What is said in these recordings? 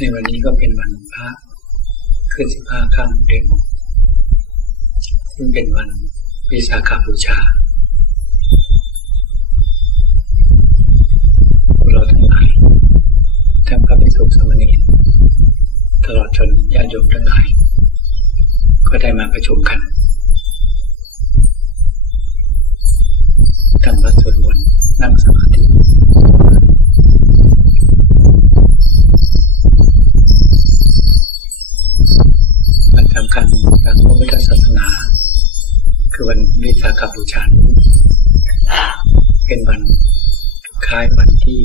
ในวันนี้ก็เป็นวันพระขึ้นสิบห้าค่ำเดือนหกซึ่งเป็นวันวิสาขบูชาพวกเราทั้งหลายทั้งพระภิกษุสมณรตลอดจนญาติโยมทั้งหลาย ก็ได้มาประชุมกันทำวัดสวดมนต์นั่งสมาธิ สำคัญทางพระพุทธศาสนา คือวันวิสาขบูชานี้เป็นวันคล้ายวันที่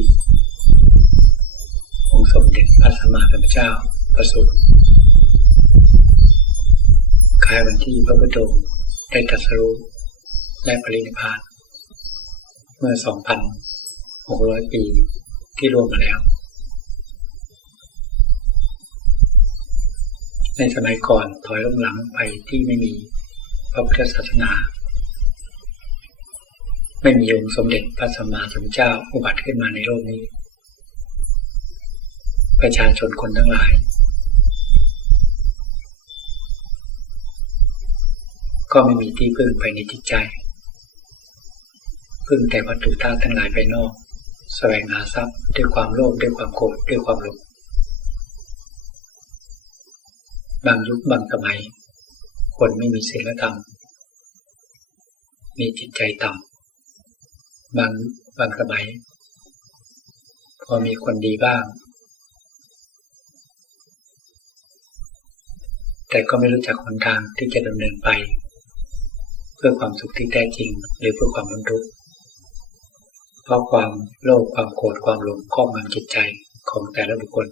องค์สมเด็จพระสัมมาสัมพุทธเจ้าประสูติคล้ายวันที่พระพุทธองค์ได้ตรัสรู้และปรินิพพาน เมื่อ 2,600 ปีที่ร่วมมาแล้ว ในสมัยก่อนถอยลงหลังไปที่ไม่มีพระพุทธศาสนา ไม่มีองค์สมเด็จพระสัมมาสัมพุทธเจ้าอุบัติขึ้นมาในโลกนี้ ประชาชนคนทั้งหลาย ก็ไม่มีที่พึ่งไปในจิตใจ พึ่งแต่วัตถุธาตุทั้งหลายภายนอก แสวงหาทรัพย์ด้วยความโลภด้วยความโกรธด้วยความหลง บางยุคบางสมัย คนไม่มีศีลธรรม มีจิตใจต่ำบางบางสมัย พอมีคนดีบ้าง แต่ก็ไม่รู้จักหนทางที่จะดำเนินไป เพื่อความสุขที่แท้จริง หรือเพื่อความบรรลุเพราะความโลภความโกรธความหลงครอบงำจิตใจของแต่ละบุคคล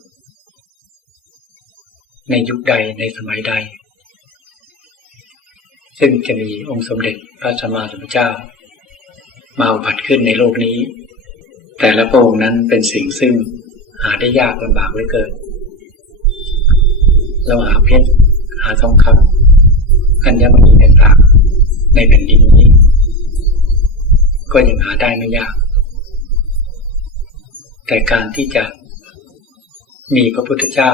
ในยุคใดในสมัยใด ซึ่งจะมีองค์สมเด็จพระสัมมาสัมพุทธเจ้า มาอุบัติขึ้นในโลกนี้ แต่ละพระองค์นั้นเป็นสิ่งซึ่งหาได้ยากลำบากเหลือเกิน เราหาเพชรหาทองคำอัญมณีต่างๆในแผ่นดินนี้ ก็ยังหาได้ไม่ยาก แต่การที่จะมีพระพุทธเจ้า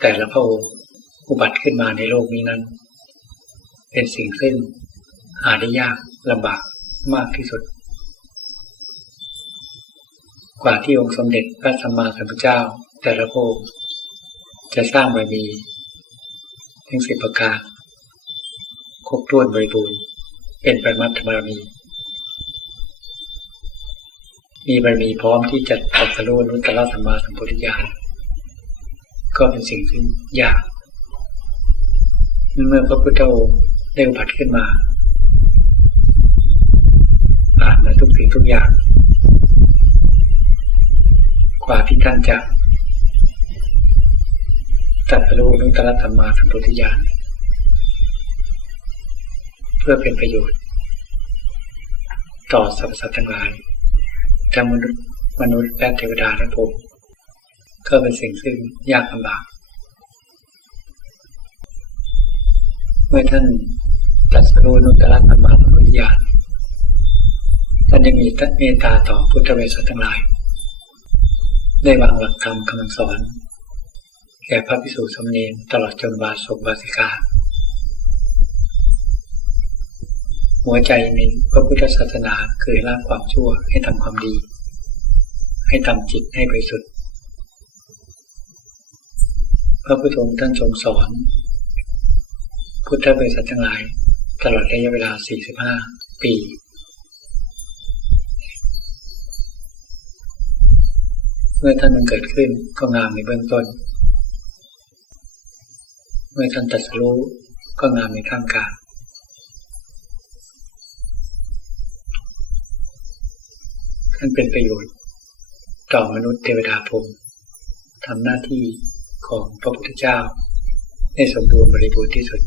แต่ละพระองค์ อุบัติขึ้นมาในโลกนี้นั้น เป็นสิ่งซึ่งหาได้ยากลำบากมากที่สุด กว่าที่องค์สมเด็จพระสัมมาสัมพุทธเจ้าแต่ละพระองค์จะสร้างบารมีทั้งสิบประการครบถ้วนบริบูรณ์เป็นปรมัตถบารมี มีบารมีพร้อมที่จะตรัสรู้นุตตรสัมมาสัมพุทธญาณก็เป็นสิ่งที่ยาก เมื่อพระพุทธองค์ได้อุบัติขึ้นมาผ่านมาทุกสิ่งทุกอย่าง กว่าที่ท่านจะตรัสรู้นุตตรสัมมาสัมพุทธญาณเพื่อเป็นประโยชน์ ต่อสรรพสัตว์ทั้งหลายทั้งมนุษย์มนุษย์และเทวดาและพรหมก็เป็นสิ่งซึ่งยากลำบาก มื่อท่านตรัสรู้นุตตรสัมมาสัมพุทธญาณท่านยังมีเมตตาต่อพุทธบริษัททั้งหลาย ได้วางหลักธรรมคำสอน แก่พระภิกษุสมเณรตลอดจนบาสกบาสิกา หัวใจในพระพุทธศาสนาคือละความชั่วให้ทำความดี ให้ทำจิตให้บริสุทธิ์ พระพุทธองค์ท่านทรงสอน พุทธบริษัททั้งหลาย ตลอดระยะเวลา 45 ปี เมื่อท่านมันเกิดขึ้นก็งามในเบื้องต้น เมื่อท่านตรัสรู้ก็งามในท่ามกลางท่านเป็นประโยชน์ ต่อมนุษย์เทวดาพรมทำหน้าที่ของพระพุทธเจ้าให้สมบูรณ์บริบูรณ์ที่สุด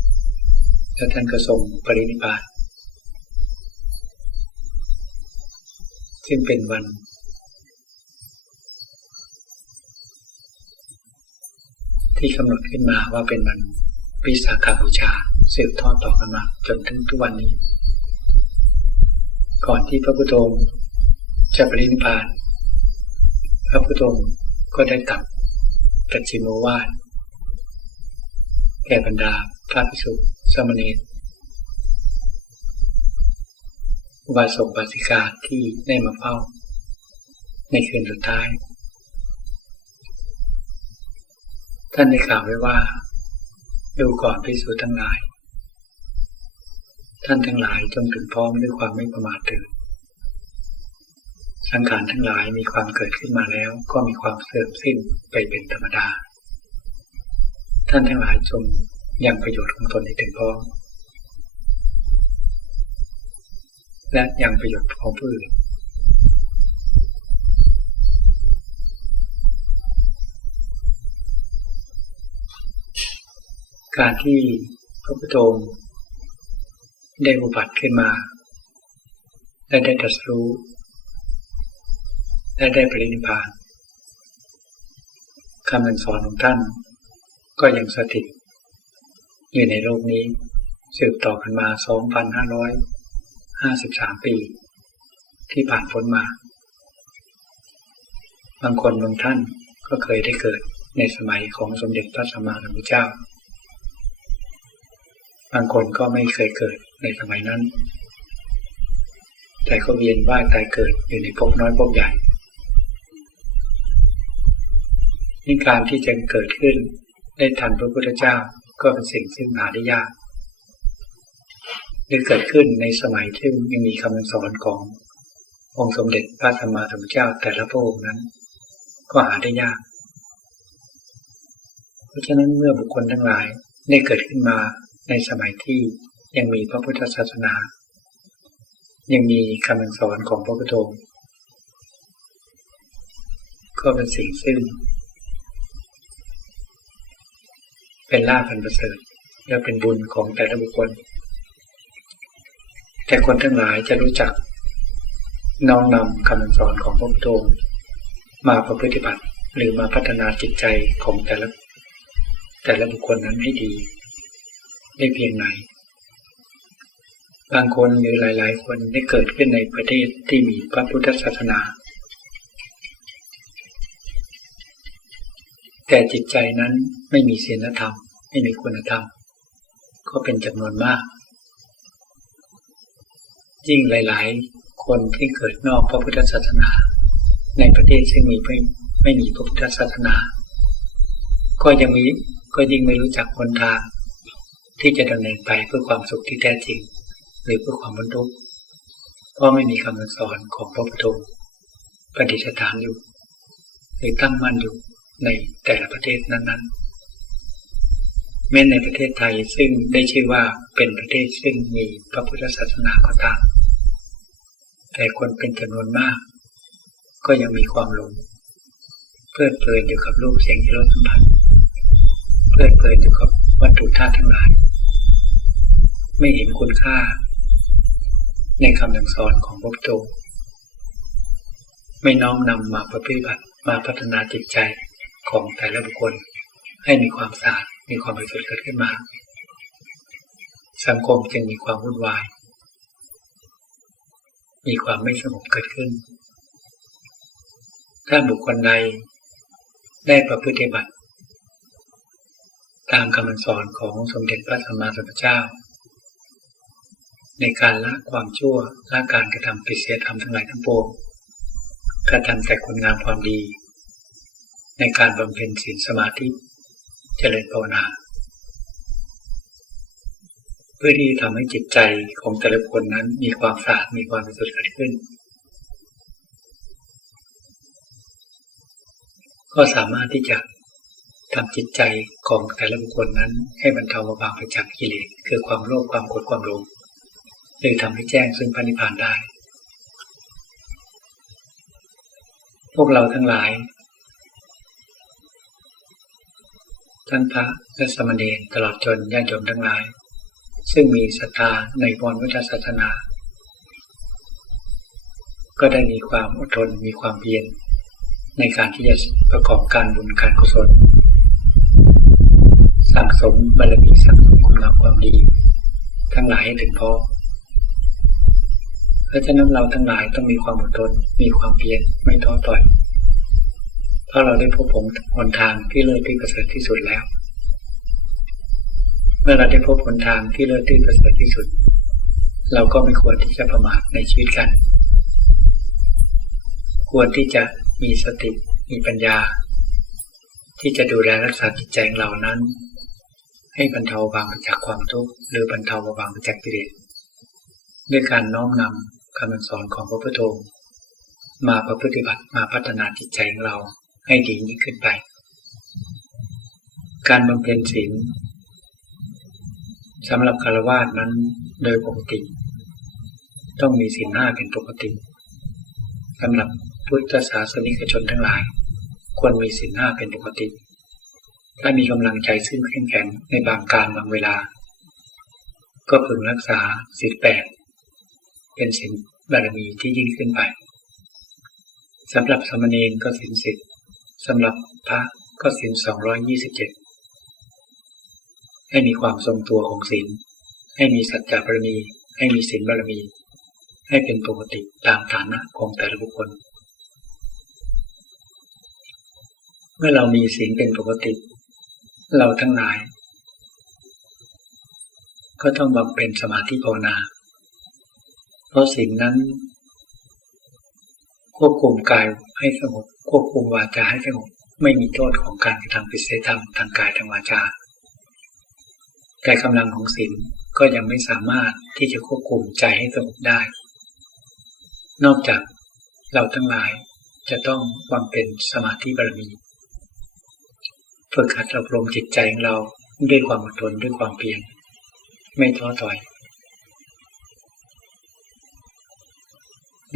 แล้วท่านก็ทรงปรินิพพานซึ่งเป็นวัน ที่กำหนดขึ้นมาว่าเป็นวันวิสาขาบูชาสืบทอดต่อกันมาจนถึงทุกวันนี้ ก่อนที่พระพุทธจะปรินิพพาน พระพุทธก็ได้ตัดปัจจิโมวาทแก่บรรดา พระภิกษุสมณีอุบาสกบาสิกาที่ได้มาเฝ้า ในคืนสุดท้าย ท่านได้กล่าวไว้ว่า ดูก่อนภิกษุทั้งหลาย ท่านทั้งหลายจงถึงพร้อมด้วยความไม่ประมาทเถิดสังขารทั้งหลายมีความเกิดขึ้นมาแล้วก็มีความเสื่อมสิ้นไปเป็นธรรมดา ท่านทั้งหลายจง ยังประโยชน์ของตนให้ถึงพร้อมและยังประโยชน์ของผู้อื่นการที่พระพุทธองค์ได้อุบัติขึ้นมา และได้ตรัสรู้ และได้ปรินิพพานคำสอนของท่านก็ยังสถิต อยู่ในโลกนี้ สืบต่อกันมา 2,553 ปี ที่ผ่านพ้นมา บางคนบางท่านก็เคยได้เกิดในสมัยของสมเด็จพระสัมมาสัมพุทธเจ้า บางคนก็ไม่เคยเกิดในสมัยนั้น แต่ก็เวียนว่ายตายเกิดอยู่ในภพน้อยภพใหญ่นี่การที่จะเกิดขึ้นได้ทันพระพุทธเจ้า ก็เป็นสิ่งซึ่งหาได้ยากหรือเกิดขึ้นในสมัยที่ยังมีคำสอนขององค์สมเด็จพระสัมมาสัมพุทธเจ้าแต่ละพระองค์นั้น ก็หาได้ยาก เพราะฉะนั้นเมื่อบุคคลทั้งหลายได้เกิดขึ้นมาในสมัยที่ยังมีพระพุทธศาสนา ยังมีคำสอนของพระพุทธองค์ก็เป็นสิ่งซึ่ง เป็นลาภอันประเสริฐและเป็นบุญของแต่ละบุคคล แต่คนทั้งหลายจะรู้จักน้อมนำคำสอนของพระพุทธองค์มาประพฤติบัติหรือมาพัฒนาจิตใจของแต่ละ แต่ละบุคคลนั้นให้ดี ได้เพียงไหน บางคนหรือหลาย ๆ คนได้เกิดขึ้นในประเทศที่มีพระพุทธศาสนา แต่จิตใจนั้นไม่มีศีลธรรม ไม่มีคุณธรรม ก็เป็นจำนวนมาก ยิ่งหลาย ๆ คนที่เกิดนอกพระพุทธศาสนา ในประเทศซึ่งมีไม่ไม่มีพระพุทธศาสนา ก็ยังมีก็ยิ่งไม่รู้จักคนทาง ที่จะดำเนินไปเพื่อความสุขที่แท้จริง หรือเพื่อความบรรลุเพราะไม่มีคำสอนของพระพุทธองค์ปฏิสถานอยู่หรือตั้งมั่นอยู่ ในแต่ละประเทศนั้นๆ แม้ในประเทศไทยซึ่งได้ชื่อว่าเป็นประเทศซึ่งมีพระพุทธศาสนาก็ตาม แต่คนเป็นจำนวนมาก ก็ยังมีความหลงเพลิดเพลินอยู่กับรูปเสียงที่รสสัมผัสเพลิดเพลินอยู่กับวัตถุธาตุทั้งหลาย ไม่เห็นคุณค่า ในคำสั่งสอนของพระพุทธไม่น้อมนำมาประพฤติบัติมาพัฒนาจิตใจ ของแต่ละบุคคล ให้มีความสะอาดมีความบริสุทธิ์เกิดขึ้นมา สังคมจึงมีความวุ่นวาย มีความไม่สงบเกิดขึ้น ถ้าบุคคลใดได้ประพฤติบัติ ตามคำสอนของสมเด็จพระสัมมาสัมพุทธเจ้า ในการละความชั่วละการกระทำปิเสียธรรมทั้งหลายทั้งปวงกระทำแต่คุณงามความดี ในการบำเพ็ญศีลสมาธิเจริญภาวนา เพื่อที่ทำให้จิตใจของแต่ละคนนั้นมีความสะอาดมีความบริสุทธิ์เกิดขึ้น ก็สามารถที่จะทำจิตใจของแต่ละบุคคลนั้น ให้บรรเทาเบาบางไปจากกิเลสคือความโลภความโกรธความหลงหรือทำให้แจ้งซึ่งพระนิพพานได้ พวกเราทั้งหลาย ท่านพระและสมณีตลอดจนญาติโยมทั้งหลาย ซึ่งมีศรัทธาในพรพุทธศาสนา ก็ได้มีความอดทนมีความเพียรในการที่จะประกอบการบุญการกุศลสั่งสมบารมีสั่งสมคุณงามความดี ทั้งหลายให้ถึงพอเพราะฉะนั้นเราทั้งหลายต้องมีความอดทนมีความเพียรไม่ท้อถอย เพราะเราได้พบผลหนทางที่เลิศที่ประเสริฐที่สุดแล้ว เมื่อเราได้พบหนทางที่เลิศที่ประเสริฐที่สุด เราก็ไม่ควรที่จะประมาทในชีวิตกัน ควรที่จะมีสติมีปัญญา ที่จะดูแลรักษาจิตใจของเรานั้น ให้บรรเทาบางจากความทุกข์หรือบรรเทาบางจากกิเลสด้วยการน้อมนำคำสอนของพระพุทธองค์มาประพฤติบัติมาพัฒนาจิตใจของเรา ให้ดียิ่งขึ้นไป การบำเพ็ญศีลสำหรับคารวะนั้นโดยปกติ ต้องมีศีลห้าเป็นปกติสำหรับพุทธศาสนิกชนทั้งหลาย ควรมีศีลห้าเป็นปกติ ถ้ามีกำลังใจซึ่งเข้มแข็งในบางการบางเวลา ก็พึงรักษาศีลแปดเป็นศีลบารมีที่ยิ่งขึ้นไปสำหรับสมณีก็ศีลสิบ สำหรับพระก็ศีลสองร้อยยี่สิบเจ็ดให้มีความทรงตัวของศีลให้มีสัจจะบารมี ให้มีศีลบารมี ให้เป็นปกติตามฐานะของแต่ละบุคคล เมื่อเรามีศีลเป็นปกติ เราทั้งหลาย ก็ต้องบำเพ็ญสมาธิภาวนา เพราะศีลนั้น ควบคุมกายให้สงบ ควบคุมวาจาให้สงบไม่มีโทษของการกระทำผิดเสียทางทางกายทางวาจาแต่กำลังของศีลก็ยังไม่สามารถที่จะควบคุมใจให้สงบได้ นอกจากเราทั้งหลายจะต้องบำเพ็ญสมาธิบารมีฝึกหัดอบรมจิตใจของเราด้วยความอดทนด้วยความเพียรไม่ท้อถอย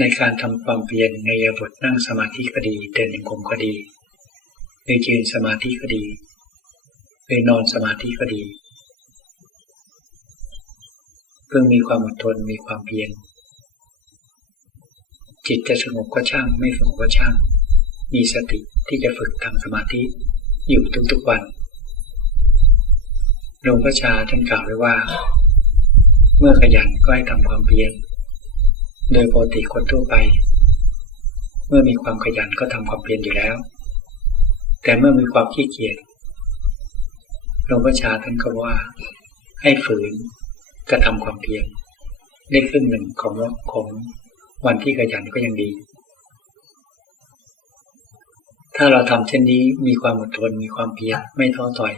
ในการทำความเพียรในยบทนั่งสมาธิก็ดีเดินยังคงก็ดีในยืนสมาธิก็ดีในนอนสมาธิก็ดี เพื่อมีความอดทนมีความเพียรจิตจะสงบก็ช่างไม่สงบก็ช่าง มีสติที่จะฝึกทำสมาธิอยู่ทุกๆวันหลวงพ่อชาท่านกล่าวไว้ว่า เมื่อขยันก็ให้ทำความเพียร โดยปกติคนทั่วไป เมื่อมีความขยันก็ทำความเพียรอยู่แล้ว แต่เมื่อมีความขี้เกียจหลวงพ่อชาท่านก็ว่า ให้ฝืนกระทำความเพียรได้ครึ่งหนึ่งของของวันที่ขยันก็ยังดี ถ้าเราทำเช่นนี้มีความอดทนมีความเพียรไม่ท้อถอย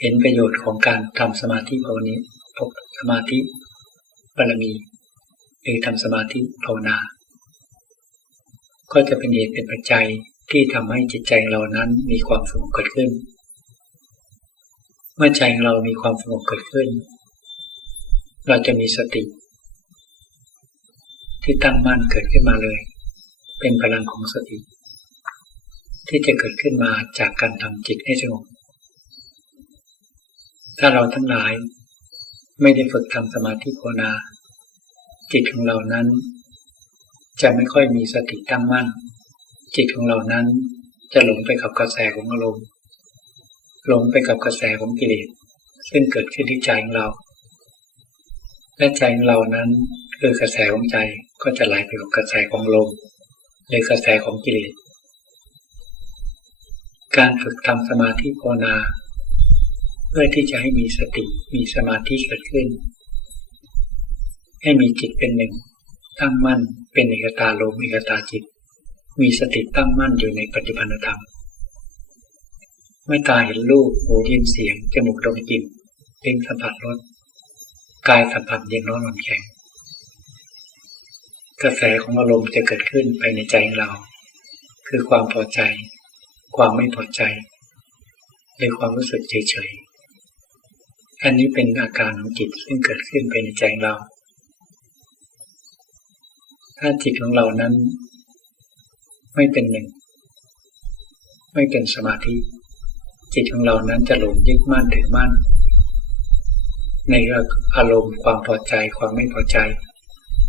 เห็นประโยชน์ของการทำสมาธิภาวนี้พบสมาธิบารมี หรือทำสมาธิภาวนา ก็จะเป็นเหตุเป็นปัจจัยที่ทำให้จิตใจเรานั้นมีความสงบเกิดขึ้น เมื่อใจเรามีความสงบเกิดขึ้น เราจะมีสติ ที่ตั้งมั่นเกิดขึ้นมาเลย เป็นพลังของสติ ที่จะเกิดขึ้นมาจากการทำจิตให้สงบถ้าเราทั้งหลายไม่ได้ฝึกทำสมาธิภาวนา จิตของเรานั้น จะไม่ค่อยมีสติตั้งมั่น จิตของเรานั้นจะหลงไปกับกระแสของอารมณ์หลงไปกับกระแสของกิเลสซึ่งเกิดขึ้นที่ใจของเรา และใจของเรานั้นคือกระแสของใจก็จะไหลไปกับกระแสของลมหรือกระแสของกิเลส การฝึกทำสมาธิภาวนา เพื่อที่จะให้มีสติมีสมาธิเกิดขึ้น ให้มีจิตเป็นหนึ่ง ตั้งมั่นเป็นเอกตาลมเอกตาจิต มีสติตั้งมั่นอยู่ในปฏิบัติธรรมเมื่อตาเห็นรูปหูยินเสียง จมูกดมกลิ่นลิ้นสัมผัสรสกายสัมผัสเย็นร้อนอ่อนแข็งกระแสของอารมณ์จะเกิดขึ้นไปในใจของเรา คือความพอใจ ความไม่พอใจหรือความรู้สึกเฉยๆอันนี้เป็นอาการของจิตซึ่งเกิดขึ้นไปในใจเรา ถ้าจิตของเรานั้น ไม่เป็นหนึ่ง ไม่เป็นสมาธิ จิตของเรานั้นจะหลงยึดมั่นถือมั่น ในอารมณ์ความพอใจความไม่พอใจ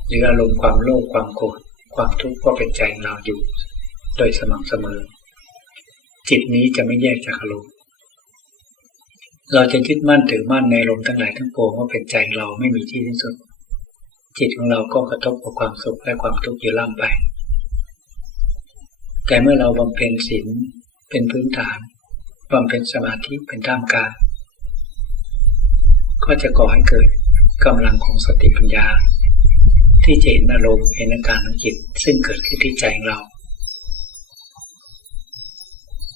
หรืออารมณ์ความโลภความโกรธความทุกข์ก็เป็นใจของเราอยู่ โดยสม่ำเสมอ จิตนี้จะไม่แยกจากอารมณ์เราจะยึดมั่นถือมั่นในลมทั้งหลายทั้งปวงว่าเป็นใจเราไม่มีที่สิ้นสุด จิตของเราก็กระทบกับความสุขและความทุกข์อยู่ล่ำไป แต่เมื่อเราบำเพ็ญศีลเป็นพื้นฐานบำเพ็ญสมาธิเป็นท่ามกลางก็จะก่อให้เกิดกำลังของสติปัญญา ที่จะเห็นอารมณ์เห็นอาการของจิตซึ่งเกิดขึ้นที่ใจของเรา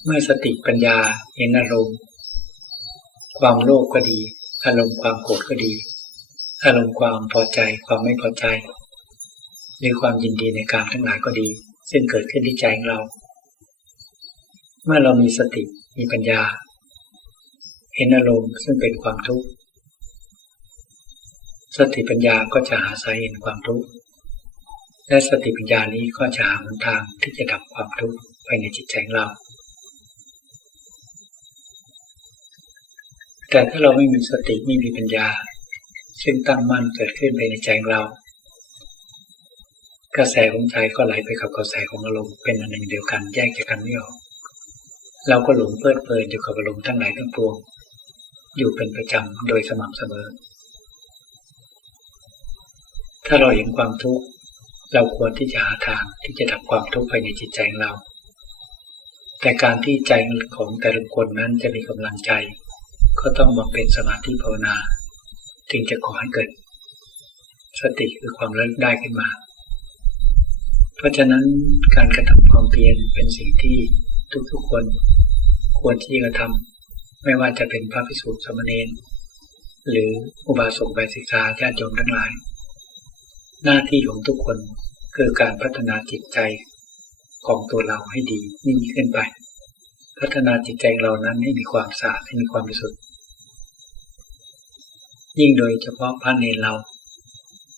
เมื่อสติปัญญาเห็นอารมณ์ ความโลภกก็ดี อารมณ์ความโกรธก็ดี อารมณ์ความพอใจความไม่พอใจ หรือความยินดีในการทั้งหลายก็ดี ซึ่งเกิดขึ้นที่ใจของเรา เมื่อเรามีสติมีปัญญา เห็นอารมณ์ซึ่งเป็นความทุกข์สติปัญญาก็จะหาสาเหตุความทุกข์และสติปัญญานี้ก็จะหาหนทางที่จะดับความทุกข์ไปในจิตใจของเรา แต่ถ้าเราไม่มีสติไม่มีปัญญา ซึ่งตั้งมั่นเกิดขึ้นไปในใจของเรา กระแสของใจก็ไหลไปกับกระแสของอารมณ์เป็นอันหนึ่งเดียวกันแยกจากกันไม่ออกเราก็หลงเพลิดเพลินอยู่กับอารมณ์ทั้งหลายทั้งปวง อยู่เป็นประจำโดยสม่ำเสมอ ถ้าเราเห็นความทุกข์เราควรที่จะหาทางที่จะดับความทุกข์ภายในจิตใจของเรา แต่การที่ใจของแต่ละคนนั้นจะมีกำลังใจ ก็ต้องมาเป็นสมาธิภาวนา ถึงจะขอให้เกิด สติคือความเลิกได้ขึ้นมา เพราะฉะนั้นการกระทำความเพียรเป็นสิ่งที่ทุกๆคนควรที่จะทำไม่ว่าจะเป็นพระภิกษุสมณีหรืออุบาสกบาสิกาญาติโยมทั้งหลาย หน้าที่ของทุกคนคือการพัฒนาจิตใจของตัวเราให้ดีนิ่งขึ้นไป พัฒนาจิตใจเรานั้นให้มีความสะอาดให้มีความบริสุทธิ์ ยิ่งโดยเฉพาะพระเนรเรา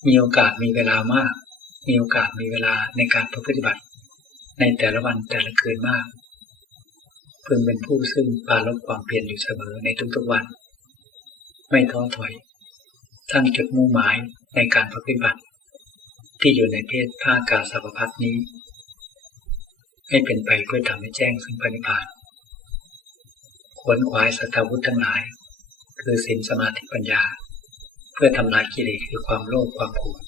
มีโอกาสมีเวลามาก มีโอกาสมีเวลาในการปฏิบัติ ในแต่ละวันแต่ละคืนมากพึงเป็นผู้ซึ่งปาลบความเปลี่ยนอยู่เสมอในทุกๆวัน ไม่ท้อถอยตั้งจุดมุ่งหมายในการปฏิบัติ ที่อยู่ในเพศภากาสัพพัทนี้ ให้เป็นไปเพื่อทำให้แจ้งซึ่งปณิพานขวนขวายสัตวุธทั้งหลาย คือศีลสมาธิปัญญา เพื่อทำลายกิเลสคือความโลภความโกรธ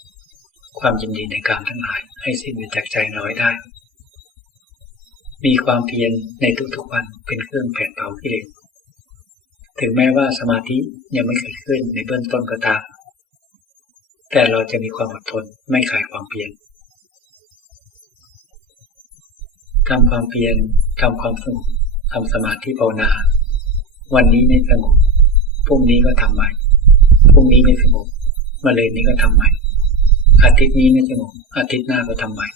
ความยินดีในการทั้งหลาย ให้สิ้นไปจากใจเราได้ มีความเพียรในทุกๆวันเป็นเครื่องแผดเผากิเลสถึงแม้ว่าสมาธิยังไม่เกิดขึ้นในเบื้องต้นก็ตาม แต่เราจะมีความอดทนไม่ขายความเพียรทำความเพียรทำความสงบทำสมาธิภาวนา วันนี้ไม่สงบพรุ่งนี้ก็ทำใหม่ พรุ่งนี้ไม่สงบมาเลยนี้ก็ทำใหม่ อาทิตย์นี้ไม่สงบอาทิตย์หน้าก็ทำใหม่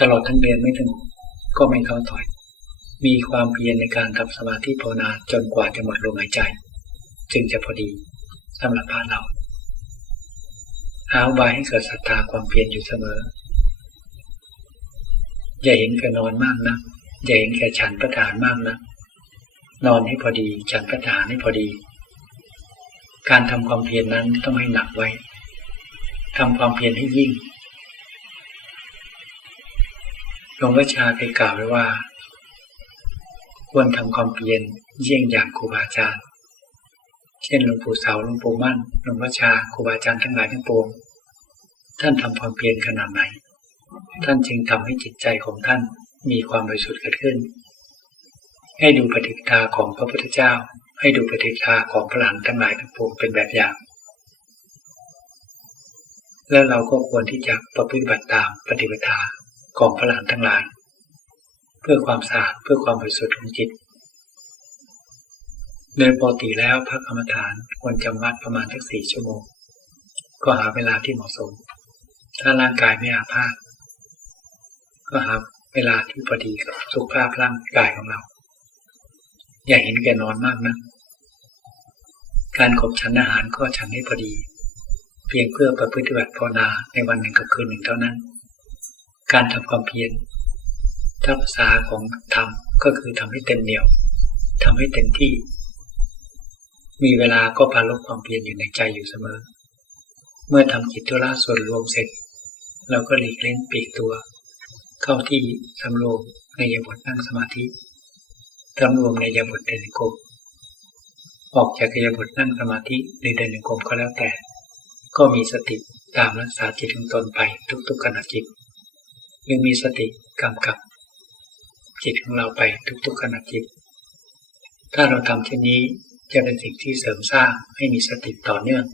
ตลอดทั้งเดือนไม่สงบก็ไม่ท้อถอย มีความเพียรในการทำสมาธิภาวนาจนกว่าจะหมดลมหายใจ จึงจะพอดีสำหรับพาเราหาบายให้เกิดศรัทธาความเพียรอยู่เสมอ อย่าเห็นแก่นอนมากนะอย่าเห็นแก่ฉันประทานมากนะนอนให้พอดี ฉันประทานให้พอดี การทำความเพียรนนั้นต้องให้หนักไว้ทำความเพียรให้ยิ่งหลวงพ่อชาเคยกล่าวไว้ว่า ควรทำความเพียรเยี่ยงอย่างครูบาอาจารย์ เช่นหลวงปู่เสาหลวงปู่มั่นหลวงพ่อชาครูบาอาจารย์ทั้งหลายทั้งปวงท่านทำความเพียรขนาดไหน ท่านจึงทำให้จิตใจของท่านมีความบริสุทธิ์เกิดขึ้น ให้ดูปฏิปทาของพระพุทธเจ้า ให้ดูปฏิปทาของพระหลานทั้งหลายทั้งปวงเป็นแบบอย่าง แล้วเราก็ควรที่จะประพฤติบัติตามปฏิปทาของพระหลานทั้งหลาย เพื่อความสะอาดเพื่อความบริสุทธิ์ของจิตโดยปกติแล้วพักกรรมฐานควรจำวัดประมาณสักสี่ชั่วโมง ก็หาเวลาที่เหมาะสม ถ้าร่างกายไม่อาภาษก็หาเวลาที่พอดีกับสุขภาพร่างกายของเรา อย่าเห็นแก่นอนมากนะ การขบฉันอาหารก็ฉันให้พอดี เพียงเพื่อประพฤติบัติภาวนาในวันหนึ่งกับคืนหนึ่งเท่านั้น การทำความเพียรถ้าภาษาของธรรมก็คือทำให้เต็มเหนียวทำให้เต็มที่ มีเวลาก็พาลบความเพียรอยู่ในใจอยู่เสมอ เมื่อทำกิจธุระส่วนรวมเสร็จ เราก็หลีกเล่นปีกตัว เข้าที่สำรวมในยบทนั่งสมาธิ สำรวมในยบทเดินกรมออกจากยบทนั่งสมาธิในเดินกรมก็แล้วแต่ ก็มีสติตามรักษาจิตของตนไปทุกๆขณะจิตยังมีสติกำกับ จิตของเราไปทุกๆขณะจิต ถ้าเราทำเช่นนี้จะเป็นสิ่งที่เสริมสร้างให้มีสติต่อเนื่อง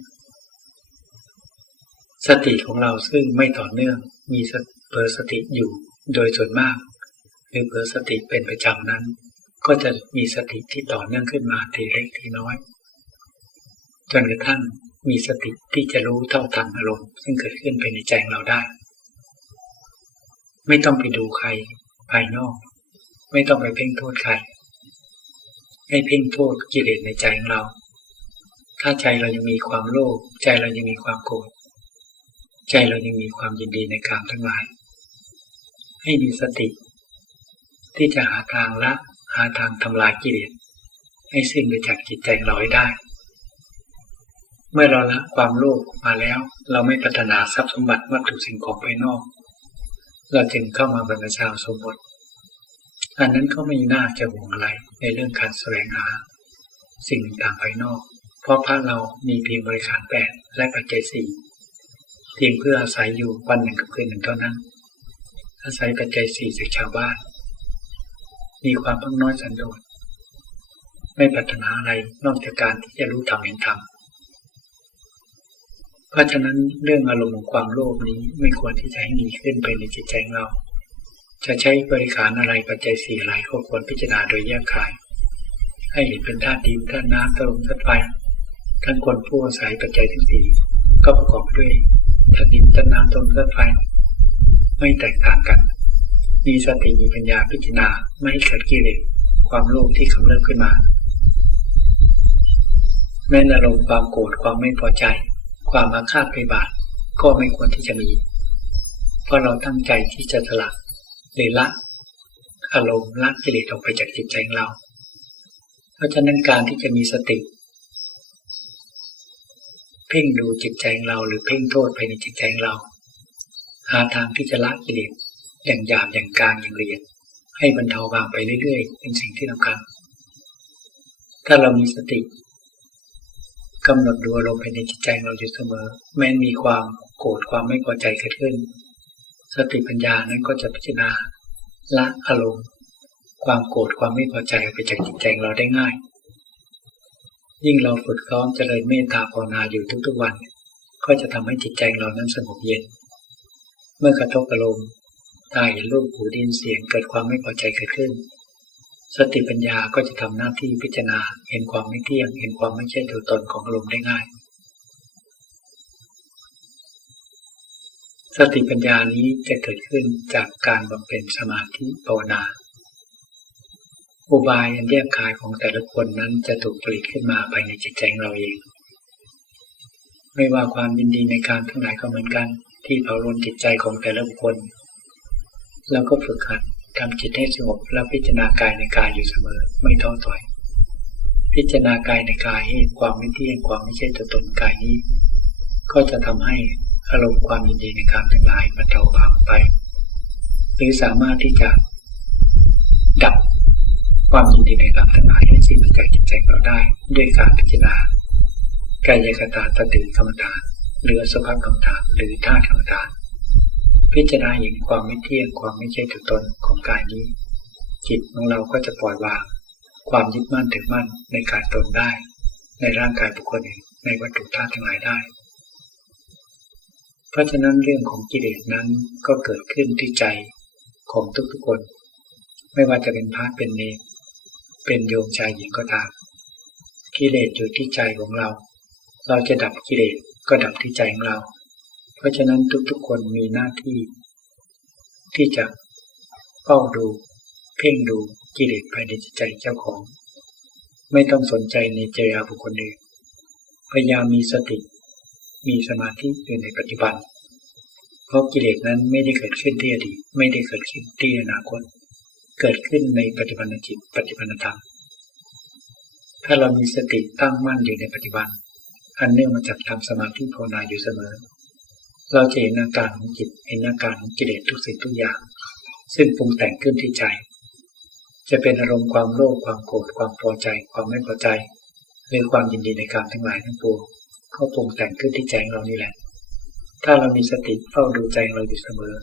สติของเราซึ่งไม่ต่อเนื่องมีเผลอสติอยู่โดยส่วนมาก หรือเผลอสติเป็นประจำนั้น ก็จะมีสติที่ต่อเนื่องขึ้นมาทีเล็กทีน้อย จนกระทั่งมีสติที่จะรู้เท่าทันอารมณ์ ซึ่งเกิดขึ้นภายในใจเราได้ ไม่ต้องไปดูใครภายนอก ไม่ต้องไปเพ่งโทษใคร ให้เพ่งโทษกิเลสในใจของเรา ถ้าใจเรายังมีความโลภใจเรายังมีความโกรธใจเรายังมีความยินดีในการทั้งหลาย ให้มีสติ ที่จะหาทางละ หาทางทำลายกิเลสให้สิ้นไปจากจิตใจเราให้ได้ เมื่อเราละความโลภมาแล้ว เราไม่พัฒนาทรัพย์สมบัติวัตถุสิ่งของภายนอก เราจึงเข้ามาบรรพชาสมบทอันนั้นก็ไม่น่าจะห่วงอะไรในเรื่องการแสวงหา สิ่งต่างภายนอก เพราะพระเรามีเพียงบริขารแปดและปัจจัยสี่เพียงเพื่ออาศัยอยู่วันหนึ่งกับคืนหนึ่งเท่านั้น อาศัยปัจจัยสี่จากชาวบ้าน มีความพักน้อยสันโดษไม่ปรารถนาอะไรนอกจากการที่จะรู้ธรรมเห็นธรรมเพราะฉะนั้นเรื่องอารมณ์ของความโลภนี้ไม่ควรที่จะให้มีขึ้นไปในจิตใจของเรา จะใช้บริการอะไรปัจจัยสี่อะไรก็ควรพิจารณาโดยแยกขาย ให้เห็นเป็นธาตุดินธาตุน้ำธาตุลมธาตุไฟท่านควรผู้อาศัยปัจจัยทั้งสี่ก็ประกอบด้วยธาตุดินธาตุน้ำธาตุลมธาตุไฟไม่แตกต่างกัน มีสติมีปัญญาพิจารณาไม่ให้เกิดกิเลสความโลภที่กำเริบขึ้นมา แม้อารมณ์ความโกรธความไม่พอใจ ความอาฆาตพยาบาทก็ไม่ควรที่จะมี เพราะเราตั้งใจที่จะสละหรือละอารมณ์ละกิเลสออกไปจากจิตใจของเรา เพราะฉะนั้นการที่จะมีสติ เพ่งดูจิตใจของเรา หรือเพ่งโทษภายในจิตใจของเรา หาทางที่จะละกิเลส อย่างหยาบอย่างกลางอย่างละเอียด ให้บรรเทาบางไปเรื่อยๆ เป็นสิ่งที่สำคัญ ถ้าเรามีสติกำหนดดูอารมณ์ภายในจิตใจเราอยู่เสมอ แม้มีความโกรธความไม่พอใจเกิดขึ้น สติปัญญานั้นก็จะพิจารณาละอารมณ์ ความโกรธความไม่พอใจไปจากจิตใจเราได้ง่าย ยิ่งเราฝึกซ้อมเจริญเมตตาภาวนาอยู่ทุกๆวัน ก็จะทำให้จิตใจเรานั้นสงบเย็น เมื่อกระทบอารมณ์ ตาเห็นรูปหูดินเสียงเกิดความไม่พอใจเกิดขึ้น สติปัญญาก็จะทำหน้าที่พิจารณาเห็นความไม่เที่ยง เห็นความไม่ใช่ตัวตนของอารมณ์ได้ง่าย สติปัญญานี้จะเกิดขึ้นจากการบำเพ็ญสมาธิภาวนาอุบายอันแยกคายของแต่ละคนนั้นจะถูกผลิตขึ้นมาภายในจิตใจเราเอง ไม่ว่าความยินดีในการทั้งหลายก็เหมือนกัน ที่เผาลนจิตใจของแต่ละบุคคล แล้วก็ฝึกหัดทำจิตให้สงบแล้วพิจารณากายในกายอยู่เสมอ ไม่ท้อถอย พิจารณากายในกายให้ความไม่เที่ยงความไม่ใช่ตัวตนกายนี้ ก็จะทำให้อารมณ์ความยินดีในการทั้งหลายมันเบาบางไป หรือสามารถที่จะดับความยินดีในการทั้งหลายให้สิ้นไปจากจิตใจเราได้ ด้วยการพิจารณากายกตาตติกรรมฐานหรือสภาพกรรมฐานหรือธาตุกรรมฐาน พิจารณาเห็นความไม่เที่ยงความไม่ใช่ตัวตนของกายนี้ จิตของเราก็จะปล่อยวาง ความยึดมั่นถือมั่นในการตนได้ ในร่างกายบุคคลเองในวัตถุธาตุทั้งหลายได้ เพราะฉะนั้นเรื่องของกิเลสนั้นก็เกิดขึ้นที่ใจของทุกๆคน ไม่ว่าจะเป็นพระเป็นเนรเป็นโยมชายหญิงก็ตาม กิเลสอยู่ที่ใจของเรา เราจะดับกิเลสก็ดับที่ใจของเรา เพราะฉะนั้นทุกๆคนมีหน้าที่ ที่จะเฝ้าดู เพ่งดูกิเลสภายในจิตใจเจ้าของ ไม่ต้องสนใจในใจอาบุคคลอื่นพยายามมีสติ มีสมาธิอยู่ในปัจจุบัน เพราะกิเลสนั้นไม่ได้เกิดขึ้นที่อดีตไม่ได้เกิดขึ้นที่อนาคต เกิดขึ้นในปัจจุบันจิต ปัจจุบันธรรมถ้าเรามีสติตั้งมั่นอยู่ในปัจจุบัน อันเนื่องมาจากทำสมาธิภาวนาอยู่เสมอ เราจะเห็นอาการของจิตเห็นอาการของกิเลสทุกสิ่งทุกอย่าง ซึ่งปรุงแต่งขึ้นที่ใจ จะเป็นอารมณ์ความโลภความโกรธความพอใจ ความไม่พอใจหรือความยินดีในการทั้งหลายทั้งปวงก็ปรุงแต่งขึ้นที่ใจเรานี่แหละ ถ้าเรามีสติเฝ้าดูใจเราอยู่เสมอ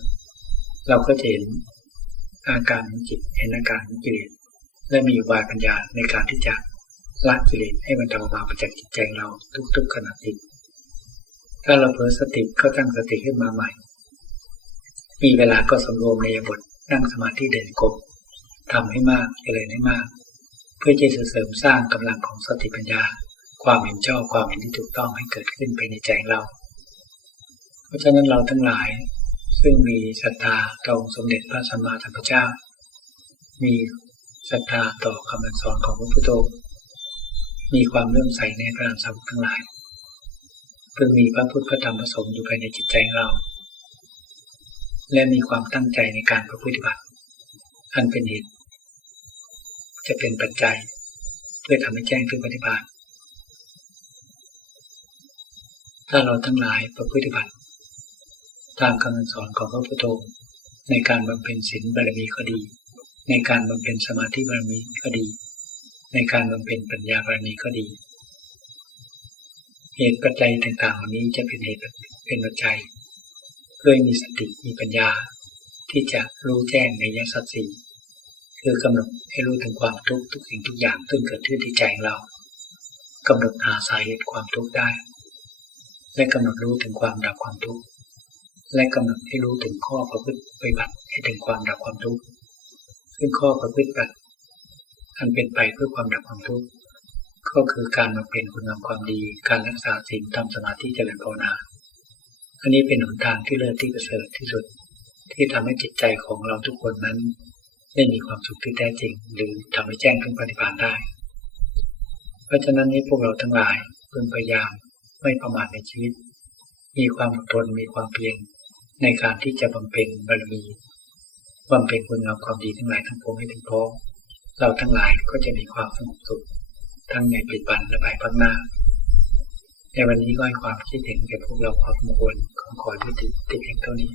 เราก็จะเห็นอาการของจิตเห็นอาการของกิเลสและมีวายปัญญาในการที่จะละกิเลสให้มันเบาบางไปจากจิตใจเราทุกๆขณะจิต ถ้าเราเผลอสติก็ตั้งสติขึ้นมาใหม่ มีเวลาก็สำรวมในบทนั่งสมาธิเด่นกบทำให้มากเจริญให้มาก เพื่อจะเสริมสร้างกำลังของสติปัญญา ความเห็นชอบความเห็นที่ถูกต้องให้เกิดขึ้นไปในใจเรา เพราะฉะนั้นเราทั้งหลาย ซึ่งมีศรัทธาต่อองค์สมเด็จพระสัมมาสัมพุทธเจ้า มีศรัทธาต่อคำสอนของพระพุทธองค์มีความเลื่อมใสในพระสาวกทั้งหลาย เพื่อมีพระพุทธพระธรรมพระสงฆ์อยู่ภายในจิตใจเรา และมีความตั้งใจในการประพฤติบัติอันเป็นเหตุจะเป็นปัจจัย เพื่อทำให้แจ้งถึงปฏิบัติ ถ้าเราทั้งหลายประพฤติบัติ ตามคำสอนของพระพุทธในการบำเพ็ญศีลบารมีก็ดี ในการบำเพ็ญสมาธิบารมีก็ดี ในการบำเพ็ญปัญญาบารมีก็ดี เหตุปัจจัยต่างๆเหล่านี้จะเป็นเหตุเป็นปัจจัย เพื่อมีสติมีปัญญา ที่จะรู้แจ้งในยสัตสีคือกำหนดให้รู้ถึงความทุกข์ทุกสิ่งทุกอย่างซึ่งเกิดขึ้นที่ใจของเรากำหนดหาสาเหตุความทุกข์ได้ และกำหนดรู้ถึงความดับความทุกข์และกำหนดให้รู้ถึงข้อประพฤติปฏิบัติให้ถึงความดับความทุกข์ซึ่งข้อประพฤติปฏิบัติอันเป็นไปเพื่อความดับความทุกข์ ก็คือการมาเป็นคุณงามความดี การรักษาสิ่งทำสมาธิเจริญภาวนา อันนี้เป็นหนทางที่เลิศที่ประเสริฐที่สุด ที่ทำให้จิตใจของเราทุกคนนั้นได้มีความสุขที่แท้จริง หรือทำให้แจ้งถึงปฏิบัติได้ เพราะฉะนั้นนี้พวกเราทั้งหลายพึงพยายามไม่ประมาทในชีวิต มีความอดทนมีความเพียรในการที่จะบำเพ็ญบารมีบำเพ็ญคุณงามความดีทั้งหลายทั้งปวงให้ถึงพร้อมเราทั้งหลายก็จะมีความสงบสุข ทั้งในปัจจุบันและภายภาคหน้าในวันนี้ก็ให้ความคิดเห็นแก่พวกเราความควรของขอยุติติเพียงเท่านี้